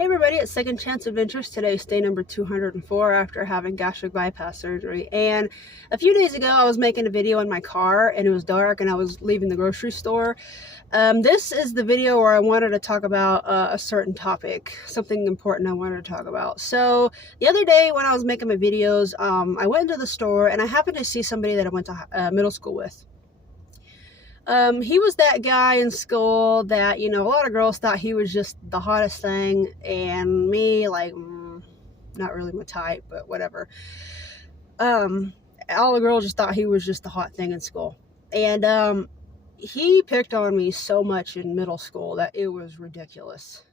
Hey everybody, it's Second Chance Adventures. Today is day number 204 after having gastric bypass surgery. And a few days ago, I was making a video in my car and it was dark and I was leaving the grocery store. This is the video where I wanted to talk about a certain topic, something important I wanted to talk about. So the other day when I was making my videos, I went into the store and I happened to see somebody that I went to middle school with. He was that guy in school that, a lot of girls thought he was just the hottest thing, and me, like, not really my type, but whatever. All the girls just thought he was just the hot thing in school. And, he picked on me so much in middle school that it was ridiculous.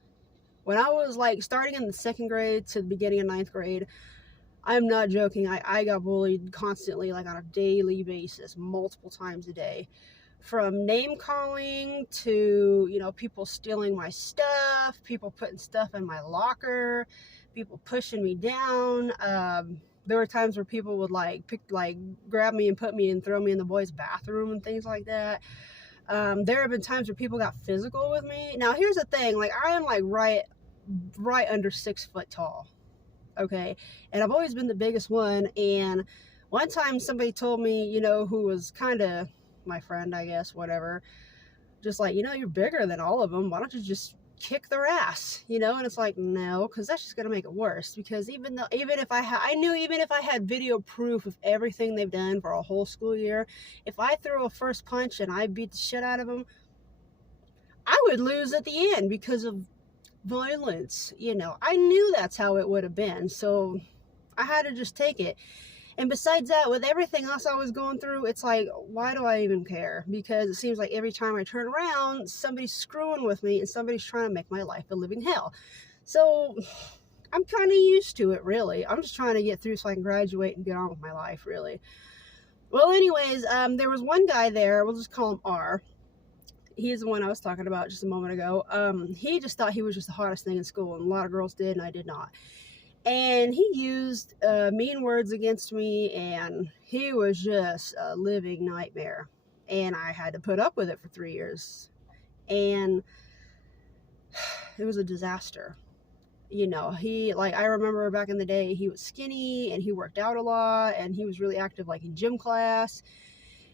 When I was, like, starting in the second grade to the beginning of ninth grade, I'm not joking, I got bullied constantly, like, on a daily basis, multiple times a day. From name calling to, people stealing my stuff, people putting stuff in my locker, people pushing me down. There were times where people would grab me and put me and throw me in the boys' bathroom and things like that. There have been times where people got physical with me. Now, here's the thing, I am right under 6 foot tall. Okay. And I've always been the biggest one. And one time somebody told me, who was kind of my friend, I guess, whatever, just like, you're bigger than all of them, why don't you just kick their ass, and it's like, no, because that's just gonna make it worse. Because even if I had video proof of everything they've done for a whole school year, if I threw a first punch and I beat the shit out of them, I would lose at the end because of violence. I knew that's how it would have been, so I had to just take it. And besides that, with everything else I was going through, it's like, why do I even care? Because it seems like every time I turn around, somebody's screwing with me and somebody's trying to make my life a living hell. So I'm kind of used to it, really. I'm just trying to get through so I can graduate and get on with my life, really. Well, anyways, there was one guy there. We'll just call him R. He's the one I was talking about just a moment ago. He just thought he was just the hottest thing in school, and a lot of girls did, and I did not. And he used mean words against me, and he was just a living nightmare. And I had to put up with it for 3 years. And it was a disaster. I remember back in the day, he was skinny, and he worked out a lot, and he was really active, in gym class.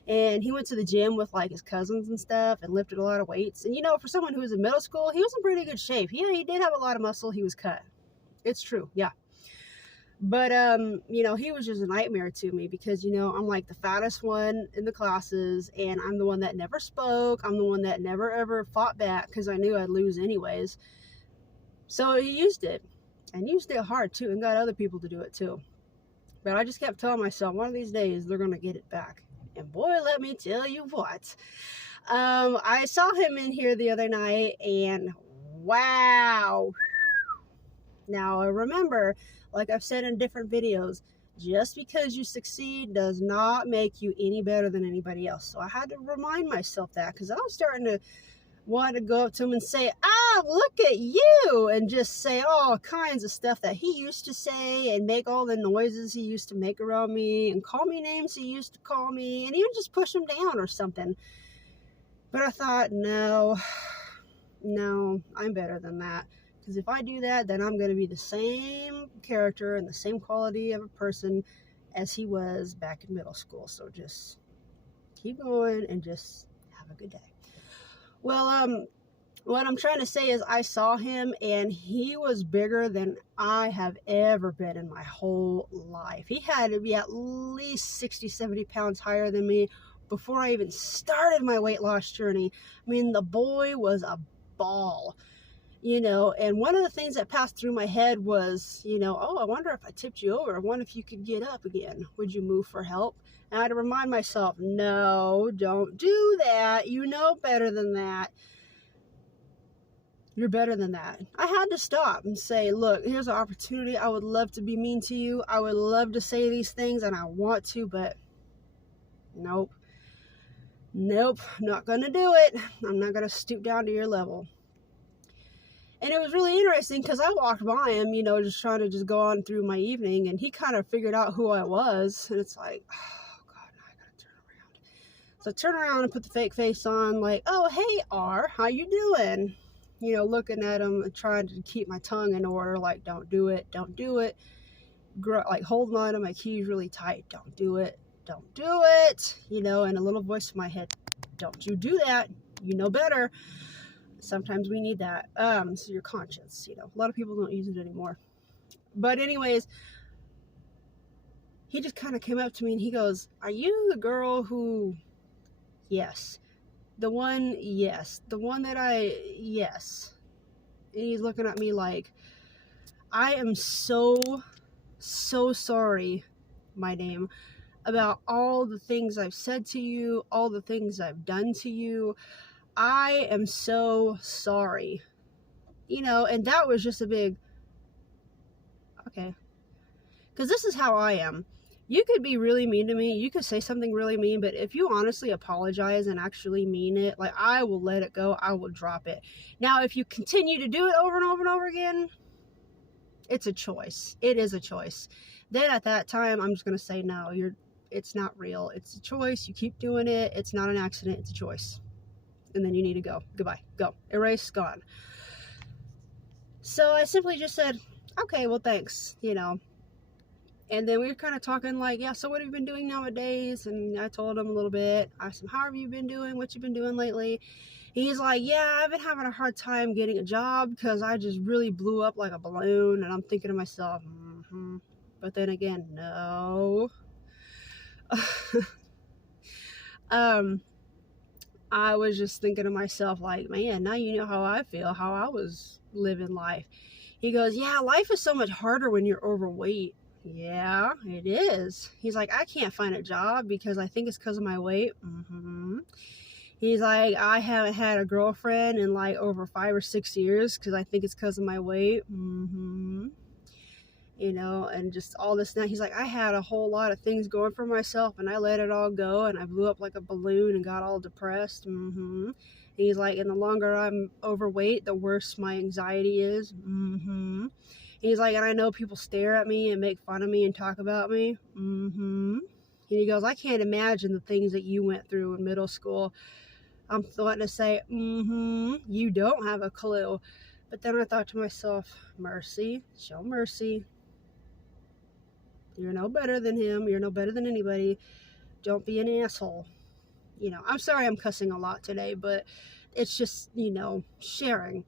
And he went to the gym with, his cousins and stuff, and lifted a lot of weights. And, for someone who was in middle school, he was in pretty good shape. He did have a lot of muscle. He was cut. It's true, yeah. But, he was just a nightmare to me because, I'm the fattest one in the classes, and I'm the one that never spoke. I'm the one that never ever fought back because I knew I'd lose anyways. So he used it, and used it hard too, and got other people to do it too. But I just kept telling myself, one of these days, they're going to get it back. And boy, let me tell you what. I saw him in here the other night, and wow. Now, remember, like I've said in different videos, just because you succeed does not make you any better than anybody else. So I had to remind myself that, because I was starting to want to go up to him and say, look at you, and just say all kinds of stuff that he used to say, and make all the noises he used to make around me, and call me names he used to call me, and even just push him down or something. But I thought, no, I'm better than that. Because if I do that, then I'm going to be the same character and the same quality of a person as he was back in middle school. So just keep going and just have a good day. Well, what I'm trying to say is I saw him, and he was bigger than I have ever been in my whole life. He had to be at least 60, 70 pounds higher than me before I even started my weight loss journey. I mean, the boy was a ball. And one of the things that passed through my head was, I wonder if I tipped you over. I wonder if you could get up again. Would you move for help? And I had to remind myself, no, don't do that. You know better than that. You're better than that. I had to stop and say, look, here's an opportunity. I would love to be mean to you. I would love to say these things, and I want to, but nope, not going to do it. I'm not going to stoop down to your level. And it was really interesting because I walked by him, just trying to go on through my evening, and he kind of figured out who I was. And it's like, oh, God, now I got to turn around. So I turn around and put the fake face on, like, oh, hey, R, how you doing? looking at him and trying to keep my tongue in order, like, don't do it, don't do it. Like holding on to my keys really tight, don't do it, don't do it, and a little voice in my head, don't you do that, you know better. Sometimes we need that. So your conscience, a lot of people don't use it anymore. But anyways, he just kind of came up to me and he goes, are you the girl who, yes, the one, yes, the one that yes. And he's looking at me like, I am so sorry, my name, about all the things I've said to you, all the things I've done to you. I am so sorry. And that was just a big, okay. Because this is how I am. You could be really mean to me. You could say something really mean, but if you honestly apologize and actually mean it, like, I will let it go. I will drop it. Now, if you continue to do it over and over and over again, it's a choice. It is a choice. Then at that time, I'm just going to say, no, it's not real. It's a choice. You keep doing it. It's not an accident. It's a choice. And then you need to go. Goodbye. Go. Erase. Gone. So I simply just said, okay, well, thanks, And then we were kind of talking like, yeah, so what have you been doing nowadays? And I told him a little bit. I asked him, how have you been doing? What you been doing lately? He's like, yeah, I've been having a hard time getting a job because I just really blew up like a balloon. And I'm thinking to myself, But then again, no. I was just thinking to myself like, man, now you know how I feel, how I was living life. He goes, yeah, life is so much harder when you're overweight. Yeah, it is. He's like, I can't find a job because I think it's because of my weight. He's like, I haven't had a girlfriend in like over 5 or 6 years because I think it's because of my weight. And just all this now. He's like, I had a whole lot of things going for myself and I let it all go and I blew up like a balloon and got all depressed. He's like, and the longer I'm overweight, the worse my anxiety is. He's like, and I know people stare at me and make fun of me and talk about me. And he goes, I can't imagine the things that you went through in middle school. I'm thought to say, you don't have a clue. But then I thought to myself, mercy, show mercy. You're no better than him. You're no better than anybody. Don't be an asshole. I'm sorry I'm cussing a lot today, but it's just, sharing.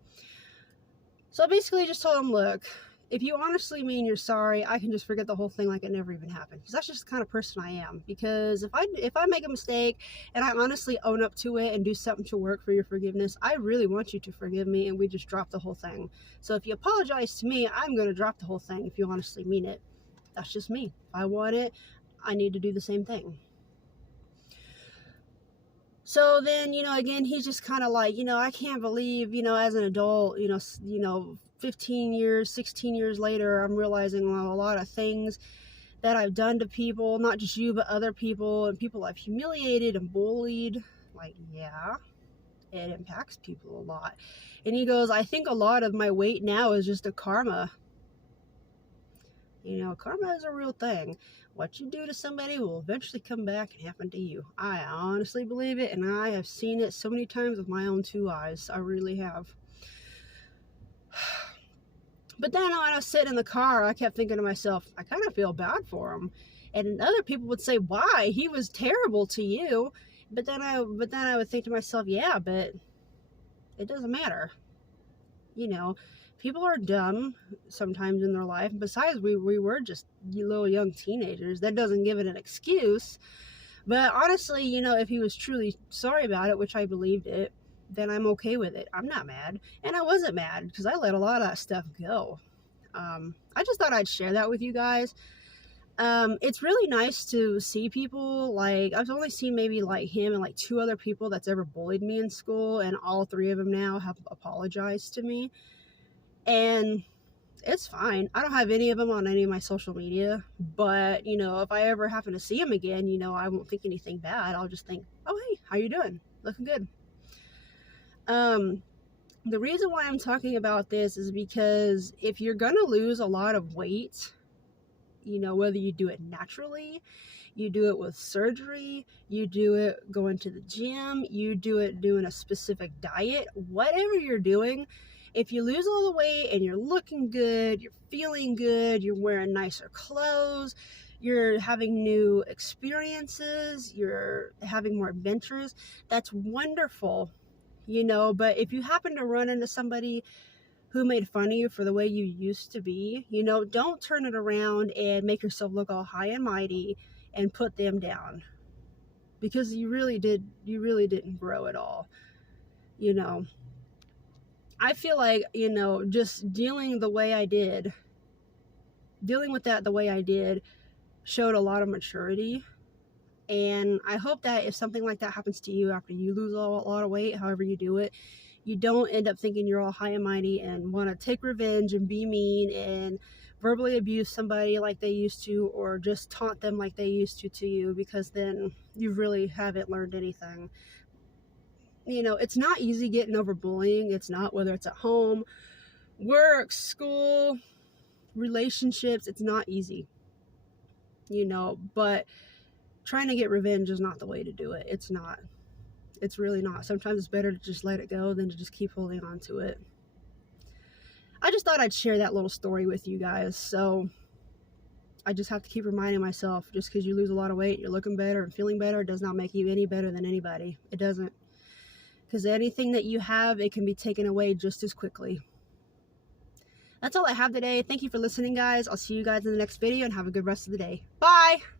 So I basically just told him, look, if you honestly mean you're sorry, I can just forget the whole thing like it never even happened. Because that's just the kind of person I am. Because if I make a mistake and I honestly own up to it and do something to work for your forgiveness, I really want you to forgive me and we just drop the whole thing. So if you apologize to me, I'm going to drop the whole thing if you honestly mean it. That's just me. If I want it, I need to do the same thing. So then, again, he's just kind of like, I can't believe, as an adult, 15 years, 16 years later, I'm realizing a lot of things that I've done to people, not just you, but other people, and people I've humiliated and bullied. Like, yeah, it impacts people a lot. And he goes, I think a lot of my weight now is just a karma. Karma is a real thing. What you do to somebody will eventually come back and happen to you. I honestly believe it, and I have seen it so many times with my own 2 eyes. I really have. But then when I was sitting in the car, I kept thinking to myself, I kind of feel bad for him. And other people would say, why? He was terrible to you. But then I would think to myself, yeah, but it doesn't matter. People are dumb sometimes in their life. Besides, we were just little young teenagers. That doesn't give it an excuse. But honestly, if he was truly sorry about it, which I believed it, then I'm okay with it. I'm not mad. And I wasn't mad because I let a lot of that stuff go. I just thought I'd share that with you guys. It's really nice to see people, like, I've only seen maybe like him and like 2 other people that's ever bullied me in school, and all 3 of them now have apologized to me. And it's fine. I don't have any of them on any of my social media, but if I ever happen to see them again, I won't think anything bad. I'll just think, oh, hey, how you doing? Looking good. The reason why I'm talking about this is because if you're gonna lose a lot of weight, You know, whether you do it naturally, you do it with surgery, you do it going to the gym, you do it doing a specific diet, whatever you're doing, if you lose all the weight and you're looking good, you're feeling good, you're wearing nicer clothes, you're having new experiences, you're having more adventures, that's wonderful, you know. But if you happen to run into somebody who made fun of you for the way you used to be, you know, don't turn it around and make yourself look all high and mighty and put them down, because you really didn't grow at all, you know. I feel like, you know, just dealing with that the way I did showed a lot of maturity. And I hope that if something like that happens to you after you lose a lot of weight, however you do it, you don't end up thinking you're all high and mighty and want to take revenge and be mean and verbally abuse somebody like they used to, or just taunt them like they used to you, because then you really haven't learned anything. You know, it's not easy getting over bullying. It's not, whether it's at home, work, school, relationships, it's not easy, you know. But trying to get revenge is not the way to do it. It's not. It's really not. Sometimes it's better to just let it go than to just keep holding on to it. I just thought I'd share that little story with you guys. So I just have to keep reminding myself, just because you lose a lot of weight, you're looking better and feeling better, does not make you any better than anybody. It doesn't. Because anything that you have, it can be taken away just as quickly. That's all I have today. Thank you for listening, guys. I'll see you guys in the next video, and have a good rest of the day. Bye!